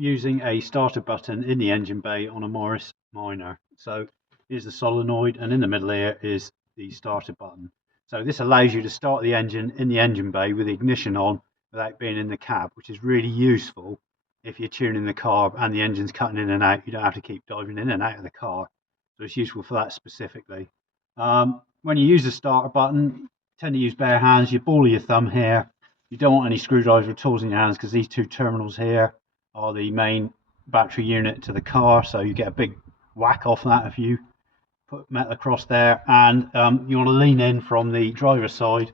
using a starter button in the engine bay on a Morris Minor. So here's the solenoid, and in the middle here is the starter button. So this allows you to start the engine in the engine bay with the ignition on without being in the cab, which is really useful if you're tuning the car and the engine's cutting in and out. You don't have to keep diving in and out of the car. So it's useful for that specifically. When you use the starter button, tend to use bare hands. You ball of your thumb here. You don't want any screwdrivers or tools in your hands, because these two terminals here are the main battery unit to the car. So you get a big whack off that if you put metal across there. And you want to lean in from the driver's side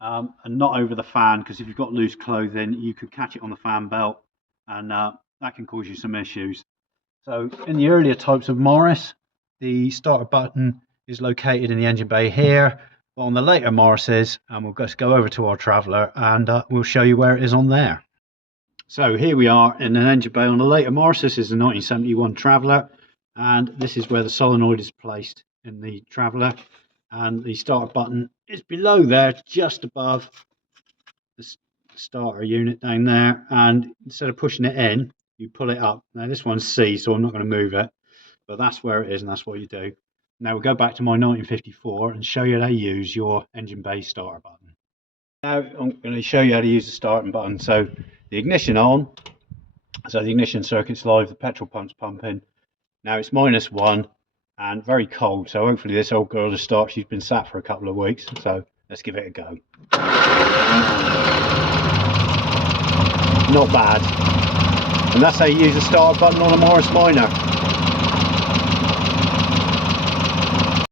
and not over the fan, because if you've got loose clothing, you could catch it on the fan belt, and that can cause you some issues. So in the earlier types of Morris, the starter button is located in the engine bay here. But on the later Morrises, and we'll just go over to our Traveller, and we'll show you where it is on there. So here we are in an engine bay on the later Morris. This is the 1971 Traveller, and this is where the solenoid is placed in the Traveller, and the starter button is below there, just above the starter unit down there. And instead of pushing it in, you pull it up. Now this one's C, so I'm not going to move it, but that's where it is, and that's what you do. Now we'll go back to my 1954 and show you how to use your engine bay starter button. Now I'm going to show you how to use the starting button. So the ignition on, so the ignition circuit's live, the petrol pump's pumping. Now it's -1 and very cold, so hopefully this old girl will start. She's been sat for a couple of weeks, so let's give it a go. Not bad. And that's how you use the starter button on a Morris Minor.